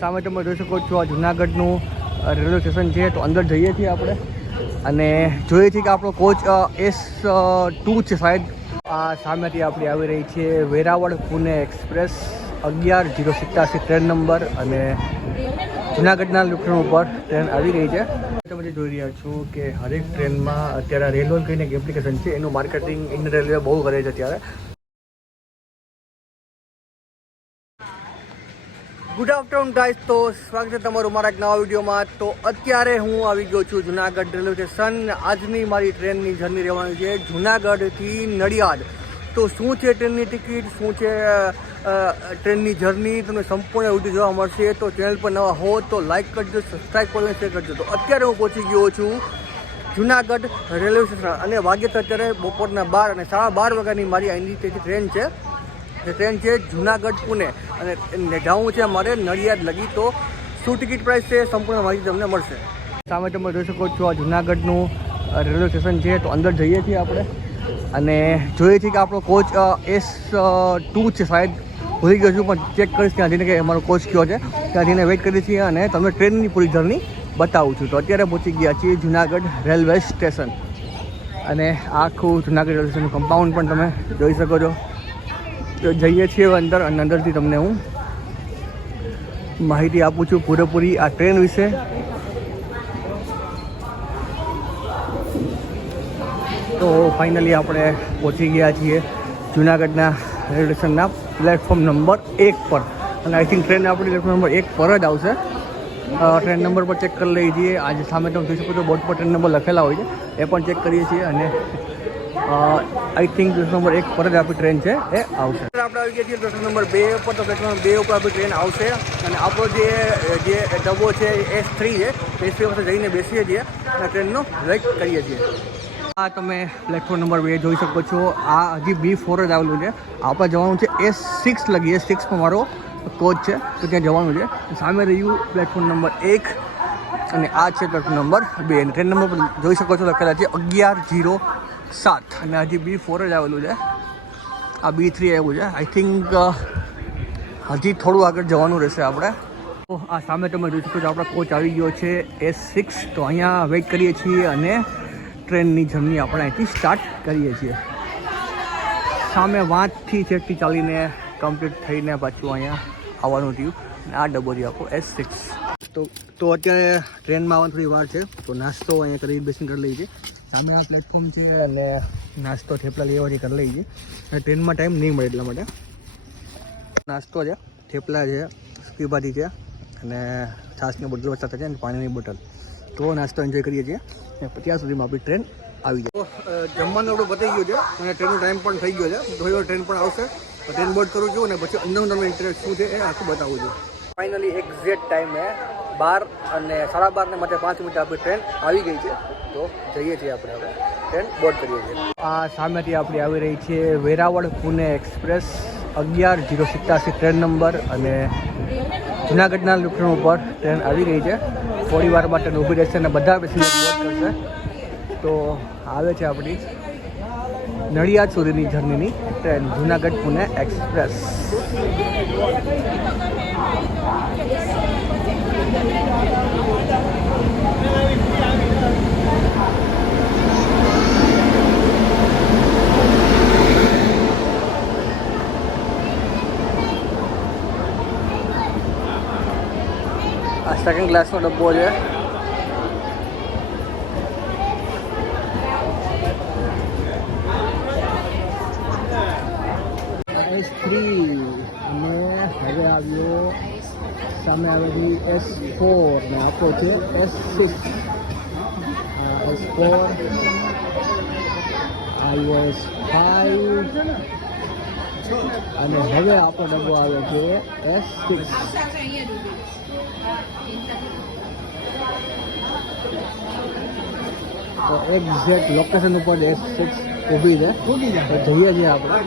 સામે તમે જોઈ શકો છો આ જુનાગઢનું રેલવે સ્ટેશન છે. તો અંદર જઈએ છીએ આપણે અને જોઈએ છીએ કે આપણો કોચ S2 છે શાયદ. આ સામેથી આપણી આવી રહી છે Veraval Pune express 11:087 train number અને જુનાગઢના લોકેશન ઉપર ટ્રેન આવી રહી છે. તમે જે જોઈ રહ્યા છો કે હરેક ટ્રેનમાં અત્યારે રેલવે કરીને એક એપ્લિકેશન છે, એનું માર્કેટિંગ ઇન્ડિયન રેલવે બહુ કરે છે અત્યારે. ગુડ આફ્ટરનૂન ગાઈસ, તો સ્વાગત છે તમારું મારા એક નવા વિડીયોમાં. તો અત્યારે હું આવી ગયો છું જુનાગઢ રેલવે સ્ટેશન. આજની મારી ટ્રેનની જર્ની રહેવાની છે જુનાગઢથી નડિયાદ. તો શું છે ટ્રેનની ટિકિટ, શું છે ટ્રેનની જર્ની, તમને સંપૂર્ણ વિડીયો જોવા મળશે. તો ચેનલ પર નવા હો તો લાઇક કરજો, સબસ્ક્રાઈબ કરજો, શેર કરજો. તો અત્યારે હું પહોંચી ગયો છું જુનાગઢ રેલવે સ્ટેશન અને વાગે તો અત્યારે બપોરના 12 અને 12:30 વાગ્યાની મારી અહીંની ટ્રેન છે. જે ટ્રેન છે જુનાગઢ પુણે અને જવું છે અમારે નડિયાદ લગી. તો શું ટિકિટ પ્રાઇસ છે સંપૂર્ણ માહિતી તમને મળશે. સામે તમે જોઈ શકો છો આ જુનાગઢનું રેલવે સ્ટેશન છે. તો અંદર જઈએ છીએ આપણે અને જોઈએ છીએ કે આપણો કોચ S2 છે શાયદ. ભૂલી ગયો છું પણ ચેક કરીશ ત્યાં જઈને કે અમારો કોચ કયો છે. ત્યાં જઈને વેઇટ કરીએ છીએ અને તમને ટ્રેનની પૂરી જર્ની બતાવું છું. તો અત્યારે પહોંચી ગયા છીએ જુનાગઢ રેલવે સ્ટેશન અને આખું જુનાગઢ રેલવે સ્ટેશનનું કમ્પાઉન્ડ પણ તમે જોઈ શકો છો. તો જઈએ છીએ અંદર અને અંદરથી તમને હું માહિતી આપું છું પૂરેપૂરી આ ટ્રેન વિશે. તો ફાઇનલી આપણે પહોંચી ગયા છીએ જુનાગઢના રેલવે સ્ટેશનના પ્લેટફોર્મ નંબર 1 પર અને આઈ થિંક ટ્રેન આપણી પ્લેટફોર્મ નંબર 1 પર જ આવશે. ટ્રેન નંબર પર ચેક કરી લઈએ છીએ. આજે સામે તમે જોઈ શકો છો બોર્ડ પર ટ્રેન નંબર લખેલા હોય છે, એ પણ ચેક કરીએ છીએ અને આઈ થિંક પ્લેટફોર્મ નંબર 1 પર જ આપણી ટ્રેન છે એ આવશે. આપણે આવી ગયા છીએ પ્લેટફોર્મ નંબર 2 પર. તો પ્લેટફોર્મ નંબર 2 ઉપર આપણી ટ્રેન આવશે અને આપણો જે ડબ્બો છે S3 છે. S3 પાસે જઈને બેસીએ છીએ અને ટ્રેનનો વેઇટ કરીએ છીએ. આ તમે પ્લેટફોર્મ નંબર 2 જોઈ શકો છો. આ હજી B4 જ આવેલું છે. આપણે જવાનું છે S6 લગી. S6 મારો કોચ છે તો ત્યાં જવાનું છે. સામે રહ્યું પ્લેટફોર્મ નંબર 1 અને આ છે પ્લેટફોર્મ નંબર 2 અને ટ્રેન નંબર પર જોઈ શકો છો લખેલા છે 11:07 અને હજી B4 જ આવેલું છે. આ B3 આવ્યું છે. આઈ થિંક હજી થોડું આગળ જવાનું રહેશે આપણે. તો આ સામે તમે જોઈ શકો છો આપણા કોચ આવી ગયો છે S6. તો અહીંયા વેઇટ કરીએ છીએ અને ટ્રેનની જર્ની આપણે અહીંથી સ્ટાર્ટ કરીએ છીએ. સામે વાંચથી છેકથી ચાલીને કમ્પ્લીટ થઈને પાછું અહીંયા આવવાનું થયું. અને આ ડબ્બો થયો આપણો S6. તો અત્યારે ટ્રેનમાં આવવાની થોડી વાર છે. તો નાસ્તો અહીંયા કરી બેસીને કરી લઈએ છીએ. સામે આ પ્લેટફોર્મ છે અને નાસ્તો થેપલા લેવાની કરી લઈએ છીએ. અને ટ્રેનમાં ટાઈમ નહીં મળે એટલા માટે નાસ્તો છે, થેપલા છે, સૂકી ભાજી છે અને છાશની બોટલ વચ્ચે છે અને પાણીની બોટલ. તો નાસ્તો એન્જોય કરીએ છીએ અને ત્યાં સુધીમાં આપણી ટ્રેન આવી જાય. તો જમવાનું આપણું પતી ગયું છે અને ટ્રેનનો ટાઈમ પણ થઈ ગયો છે. થોડી વાર ટ્રેન પણ આવશે. ટ્રેન બોર્ડ કરું છું અને પછી અંદરનું તમને ઇન્ટરેસ્ટ શું છે એ આખું બતાવું છું. ફાઇનલી એક્ઝેક્ટ ટાઈમે 12 અને 12:30 ને માટે 5 મિનિટ આપણી ટ્રેન આવી ગઈ છે. તો જઈએ છીએ આપણે હવે ટ્રેન બોર્ડ કરીએ છીએ. આ સામેથી આપણી આવી રહી છે Veraval Pune express 11:087 train number અને જુનાગઢના લોકેશન ઉપર ટ્રેન આવી રહી છે. થોડી વાર માટે ઊભી રહેશે અને બધા પેસેન્જર બોર્ડ કરશે. તો આવે છે આપણી નડિયાદ સુધીની જર્નીની ટ્રેન જુનાગઢ પુણે એક્સપ્રેસ. આ સેકન્ડ ક્લાસનો ડબ્બો છે. S3 અને હવે આવ્યો સામે આવેલી S4 ને આપણો છે S6. S4 આવ્યો S5 અને હવે આપણો ડબ્બો આવે છે S6. તો એક્ઝેક્ટ લોકેશન ઉપર S6 ઊભી છે. તો જઈએ છીએ આપણે.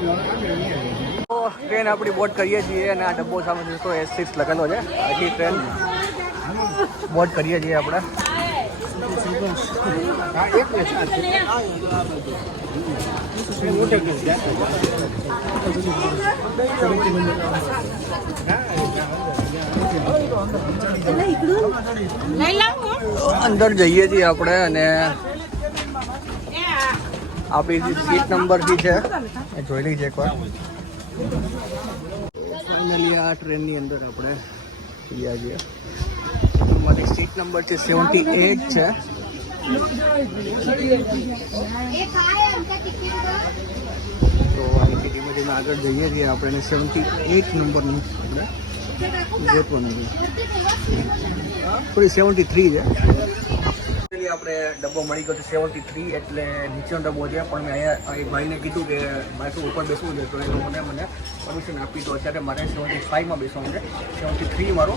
તો ટ્રેન આપણી બોર્ડ કરીએ છીએ અને આ ડબ્બો સામે તો S6 લખેલો છે. હજી ટ્રેન બોર્ડ કરીએ છીએ આપણે. અંદર જઈએ છીએ આપણે અને આપણી જે સીટ નંબર બી છે એ જોઈ લઈએ એકવાર. ફાઇનલી આ ટ્રેનની અંદર આપણે ગયા છીએ. અમારી સીટ નંબર છે 78 છે. તો અહીંથી ધીમે ધીમે આગળ જઈએ છીએ આપણે 78 નંબરનું આપણે ગોતવાનું છે. થોડી 73 છે. આપણે ડબ્બો મળી ગયો છે 73, એટલે નીચેનો ડબ્બો છે. પણ મેં અહીંયા એ ભાઈને કીધું કે મારે શું ઉપર બેસવું છે, તો એ લોકોને મને પરમિશન આપી. તો અત્યારે મારે 75માં બેસવાનું છે. 73 મારો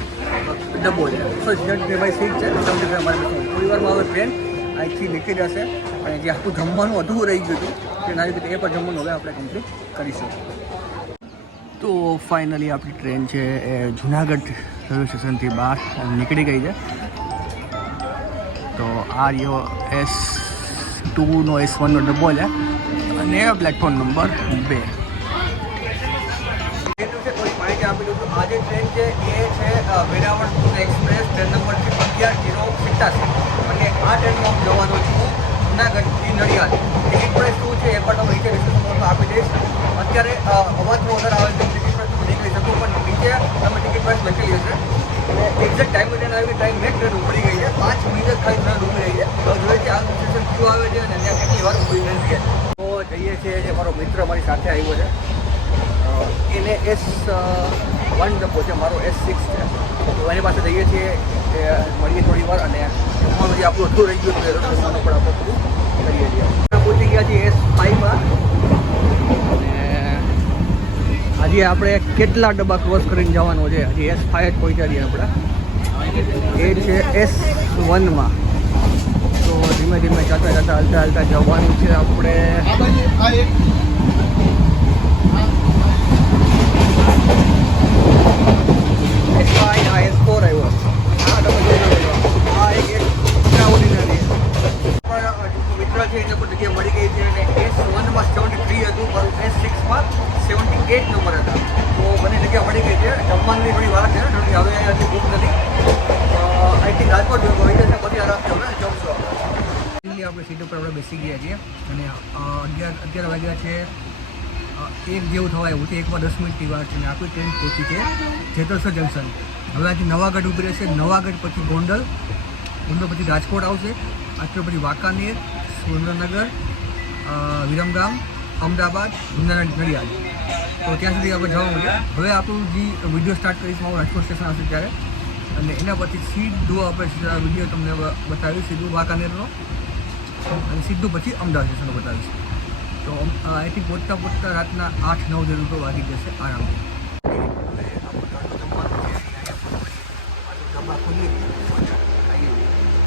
ડબ્બો છે. સોરી 73 મારી સીટ છે. 75 મારે બેસવાનું. થોડી વારમાં હવે ટ્રેન અહીંથી નીકળી જશે અને જે આખું જમવાનું અધૂરું રહી ગયું હતું તે નાની રીતે એ પણ જમવાનું હવે આપણે કમ્પ્લીટ કરીશું. તો ફાઇનલી આપણી ટ્રેન છે એ જુનાગઢ રેલવે સ્ટેશનથી બહાર નીકળી ગઈ છે. તો આ રહ્યો S2નો S1નો ડબ્બો છે અને પ્લેટફોર્મ નંબર 2. માહિતી આપી દઉં તો આ જે ટ્રેન છે એ છે વેરાવળ એક્સપ્રેસ, ટ્રેન નંબર છે 11-087 અને આ ટ્રેનમાં હું જવાનો છું જુનાગઢથી નડિયાદ. ટિકિટ પ્રાઇસ શું છે એ પણ તમે નીચે ડિસ્ક્રિપ્શનમાં આપી દઈશ. અત્યારે અવાજનો ઓર્ડર આવે છે, ટિકિટ પ્રાઇસ તમે નીકળી શકો, પણ નીચે તમે ટિકિટ પ્રાઇસ લખેલી હશે. અને એક્ઝેક્ટ ટાઈમ ટ્રેન આવી ટાઈમ મેં ટ્રેન ઉપડી ગઈ છે. 5 મિનિટ ખાલી ટ્રેન ઉપડી રહી છે. તો જોઈએ છે આ સ્ટેશન ક્યુ આવે છે અને ત્યાં કેટલી વાર ઉપડી રહી છે. તો જઈએ છીએ જે મારો મિત્ર મારી સાથે આવ્યો છે એને S1 ડબ્બો છે, મારો S6 છે. તો એની પાસે જઈએ છીએ, મળીએ થોડી વાર અને જમવાનું જે આપણું અધૂરું રહી ગયું હતું એ જમવાનું પણ આપણે પૂરું કરીએ છીએ. પહોંચી ગયા છીએ S5માં અને હજી આપણે કેટલા ડબ્બા ક્રોસ કરીને જવાનું છે. હજી S5 જ પહોંચ્યા છીએ આપણે. એ છે S1માં. તો ધીમે ધીમે હાલતા જવાનું છે આપણે. S5 આ S4 આવ્યો. હા તમે જોઈ લો. આ એક એક્સ્ટ્રાઓર્ડિનરી મિત્ર છે એને પણ જગ્યા મળી ગઈ છે અને S1માં 73 હતું, મારું S6માં 78 નંબર હતા. તો મને જગ્યા મળી ગઈ છે. જમવાની થોડી વાર છે, હવે હજી ભૂખ નથી. આઈ થિંક રાજકોટ હોય છે બધી આરામથી હવે જમશું. આપણે સીટ ઉપર આપણે બેસી ગયા છીએ અને 11 વાગ્યા છે. એક જેવું થવા આવ્યું છે. 1 માં 10 મિનિટની વાર છે અને આપણી ટ્રેન પહોંચી છે જેતલસર જંકશન. હવે આજે નવાગઢ ઉભી રહેશે. નવાગઢ પછી ગોંડલ, ગોંડલ પછી રાજકોટ આવશે. રાજકોટ પછી વાંકાનેર, સુરેન્દ્રનગર, વિરમગામ, અમદાવાદ, નડિયાદ. તો ત્યાં સુધી આપણે જવાનું છે. હવે આપણું જે વિડીયો સ્ટાર્ટ કરીશું રાજકોટ સ્ટેશન આવશે ત્યારે, અને એના પછી સીધું આપણે વિડીયો તમને બતાવીશ સીધું વાંકાનેરનો અને સીધું પછી અમદાવાદ સ્ટેશનનો બતાવીશ. તો અહીંથી પહોંચતા રાતના 8-9 જેવું તો વાગી જશે આરામથી.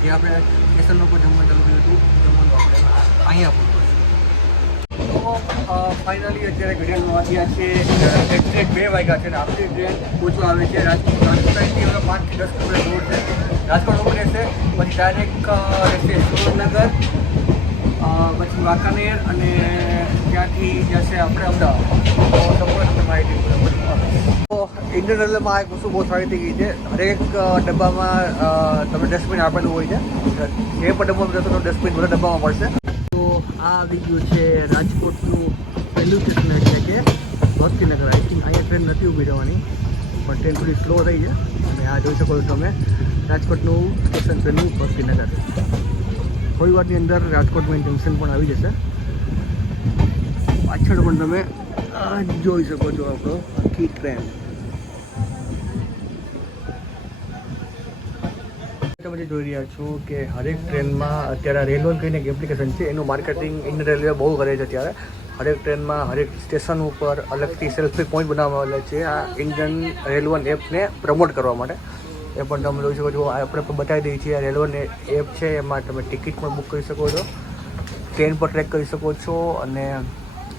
જે આપણે સ્ટેશન ઉપર જમવાનું ચાલુ કર્યું હતું જમવાનું આપણે અહીંયા પૂરું કરશું. તો ફાઇનલી અત્યારે ઘડિયાળમાં વાગ્યા છે એક્ઝેક્ટ 2 વાગ્યા છે અને આપણી ટ્રેન પહોંચવા આવે છે રાજકોટ. રાજકોટથી હવે 5 થી 10 કિલોમીટર દૂર છે. રાજકોટ ઉભી રહેશે પછી ડાયરેક્ટ રહેશે સુરેન્દ્રનગર, પછી વાંકાનેર અને ત્યાંથી જશે આપણે અમદાવાદ. તો તમને માહિતી તો ઇન્ડિયન રેલવેમાં એક વસ્તુ બહુ સારી થઈ ગઈ છે. હરેક ડબ્બામાં તમને ડસ્ટબિન આપેલું હોય છે. જે પણ ડબ્બામાં જતો તો ડસ્ટબિન બધા ડબ્બામાં મળશે. તો આ આવી ગયું છે રાજકોટનું પહેલું સ્ટેશન, એટલે કે ભક્તિનગર. આઈ થિંક અહીંયા ટ્રેન નથી ઊભી રહેવાની, પણ ટ્રેન થોડી સ્લો રહી છે અને આ જોઈ શકો છો તમે રાજકોટનું સ્ટેશન પહેલું ભક્તિનગર. થોડી વારની અંદર રાજકોટ મેઇન જંકશન પણ આવી જશે. પાછળ પણ તમે જોઈ શકો છો આપણો આખી ટ્રેન. તમે જે જોઈ રહ્યા છો કે હરેક ટ્રેનમાં અત્યારે રેલવે કહીને એક એપ્લિકેશન છે, એનું માર્કેટિંગ ઇન્ડિયન રેલવે બહુ કરે છે. અત્યારે હરેક ટ્રેનમાં હરેક સ્ટેશન ઉપર અલગથી સેલ્ફી પોઈન્ટ બનાવવામાં આવેલા છે આ ઇન્ડિયન રેલવે એપને પ્રમોટ કરવા માટે. એ પણ તમે જોઈ શકો છો. આપણે પણ બતાવી દઈએ છીએ. રેલવે એપ છે, એમાં તમે ટિકિટ પણ બુક કરી શકો છો, ટ્રેન પર ટ્રેક કરી શકો છો અને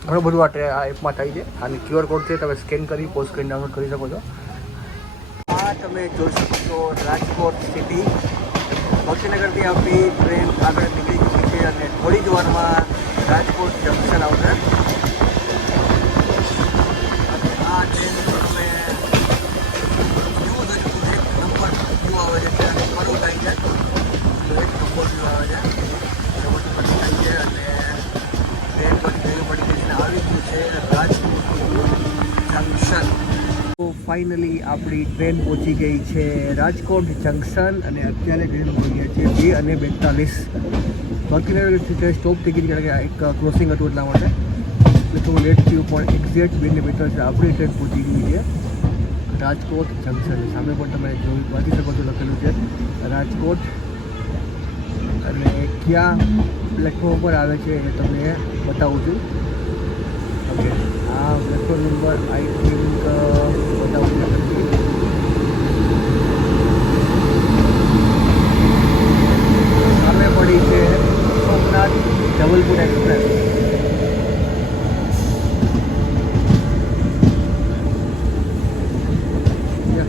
ઘણું બધું આ એપમાં થાય છે. અને QR કોડ છે, તમે સ્કેન કરી પોઝ કરીને ડાઉનલોડ કરી શકો છો. આ તમે જોઈ શકો છો રાજકોટ સિટી. ભક્તિનગરથી આપણી ટ્રેન આગળ નીકળી ચૂકી છે અને થોડી જ વારમાં રાજકોટ જંકશન આવશે. આ ટ્રેન તમે કેવું ફાઇનલી આપણી ટ્રેન પહોંચી ગઈ છે રાજકોટ જંકશન અને અત્યારે ટ્રેન પહોંચી ગયા છે 2 અને 42. બાકી સ્ટોપ થઈ ગઈ કારણ કે એક ક્રોસિંગ હતું એટલા માટે એટલે થોડું લેટ થયું પણ એક્ઝેક્ટ 2 ને 42 આપણી ટ્રેન પહોંચી ગઈ છે રાજકોટ જંકશન. સામે પણ તમે જોઈ વાંચી શકો છો લખેલું છે રાજકોટ અને ક્યાં પ્લેટફોર્મ પર આવે છે એ તમને બતાવું છું. ઓકે આ પ્લેટફોર્મ નંબર આઈ થિંક બતાવું છું. સામે પડી છે Somnath Jabalpur express.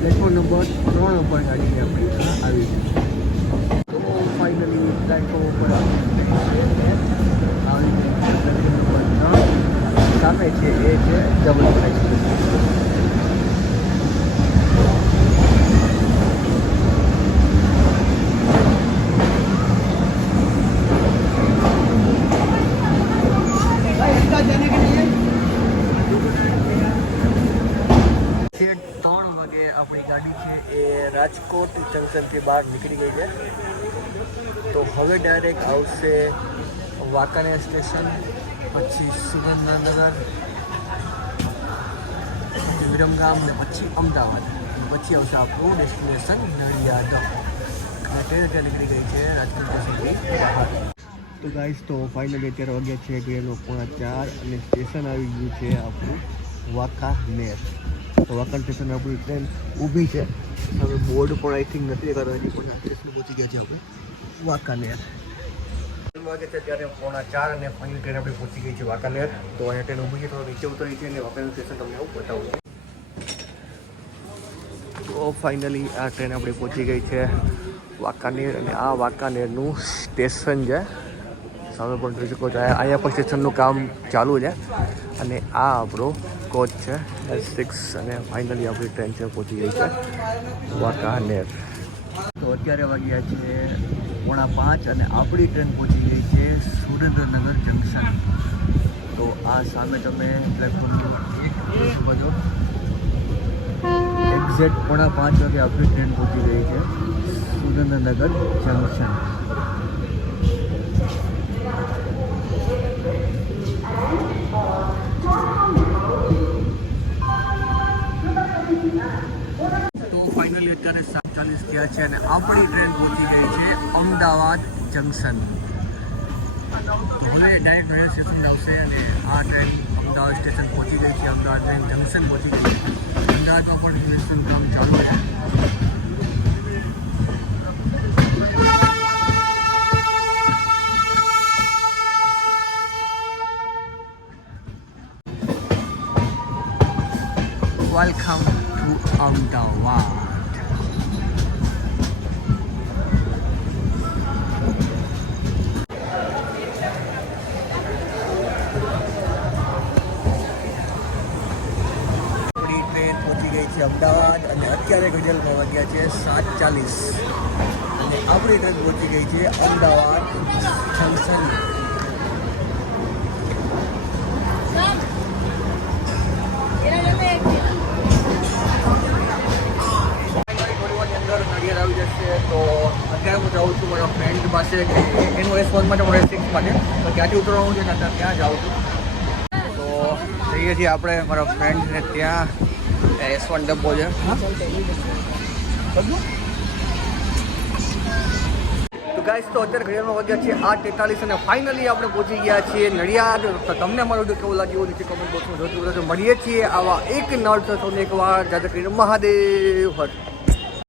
Platform number 3 ઉપર ગાડી આપણી આવી છે. તો ફાઇનલી પ્લેટફોર્મ ઉપર આવી પ્લેટફોર્મ નંબર 3 સામે છે એ છે જબલપુર એક્સપ્રેસ. આપણી ગાડી છે એ રાજકોટ જંકશનથી બહાર નીકળી ગઈ છે. તો હવે ડાયરેક્ટ આવશે વાંકાનેર સ્ટેશન, પછી સુરેન્દ્રનગર, વિરમગામ ને પછી અમદાવાદ, પછી આવશે આપણું ડેસ્ટિનેશન નડિયાદ. અને ટ્રેન અત્યારે નીકળી ગઈ છે રાજકોટ સ્ટેશનથી બહાર. તો ગાઈસ તો ફાઇનલી અત્યારે વાગ્યા છે 2:45 અને સ્ટેશન આવી ગયું છે આપણું વાંકાનેર. તો વાંકાનેર સ્ટેશન આપણી ટ્રેન ઊભી છે. હવે બોર્ડ પણ આઈ થિંક નથી દેખાતા હજી પણ સ્ટેશન પહોંચી ગયા છે આપણે વાંકાનેર. વાગે છે ત્યારે 3:45 અને ફાઇનલ ટ્રેન આપણી પહોંચી ગઈ છે વાંકાનેર. તો અહીંયા ટ્રેન ઊભી છે, તો નીચે ઉતરી છે અને વાંકાનેર સ્ટેશન તમને હું બતાવું. તો ફાઇનલી આ ટ્રેન આપણી પહોંચી ગઈ છે વાંકાનેર અને આ વાંકાનેરનું સ્ટેશન છે. સામે પણ જોઈ શકો છો અહીંયા પણ સ્ટેશનનું કામ ચાલુ છે અને આ આપણો કોચ છે S6 અને ફાઇનલી આપણી ટ્રેન છે પહોંચી ગઈ છે વાંકાનેર. તો અત્યારે વાગ્યા છે 4:45 અને આપણી ટ્રેન પહોંચી ગઈ છે સુરેન્દ્રનગર જંકશન. તો આ સામે તમે પ્લેટફોર્મ જોઈ શકો છો. એક્ઝેક્ટ 4:45 વાગે આપણી ટ્રેન પહોંચી ગઈ છે સુરેન્દ્રનગર જંકશન. તો ફાઇનલી અત્યારે 7:40 થયા છે અને આપણી ટ્રેન પહોંચી ગઈ છે અમદાવાદ જંકશન. તો હવે ડાયરેક્ટ રેલ સ્ટેશન આવશે અને આ ટ્રેન અમદાવાદ સ્ટેશન પહોંચી ગઈ છે. અમદાવાદ ટ્રેન જંકશન પહોંચી ગઈ છે. અમદાવાદમાં પણ સ્ટેશન કામ ચાલુ છે. Welcome to Ahmedabad. આપણી ટ્રેન પહોંચી ગઈ છે અમદાવાદ અને અત્યારે ગઝલમાં વાગ્યા છે 7:40 અને આપણી ટ્રેન પહોંચી ગઈ છે અમદાવાદ જંકશન. નડિયાદ આવી જશે. તો અત્યારે હું જાઉં છું મારા ફ્રેન્ડ પાસે કે એનું S1 માટે મારે S6 માટે, તો ક્યાંથી ઉતરવાનું છે ત્યાં જાઉં છું. તો જઈએ છીએ આપણે મારા ફ્રેન્ડને ત્યાં. S1 ડબ્બો છે. તો ગાઈસ તો અત્યારે ઘડિયાળમાં વાગ્યા છે 8:43 અને ફાઇનલી આપણે પહોંચી ગયા છીએ નડિયાદ. તો તમને અમારો વિડીયો કેવો લાગ્યો નીચે કમેન્ટ બોક્સમાં જોતું મળીએ છીએ આવા એક નળ તો એક વાર જાતે કરીને મહાદેવ હર.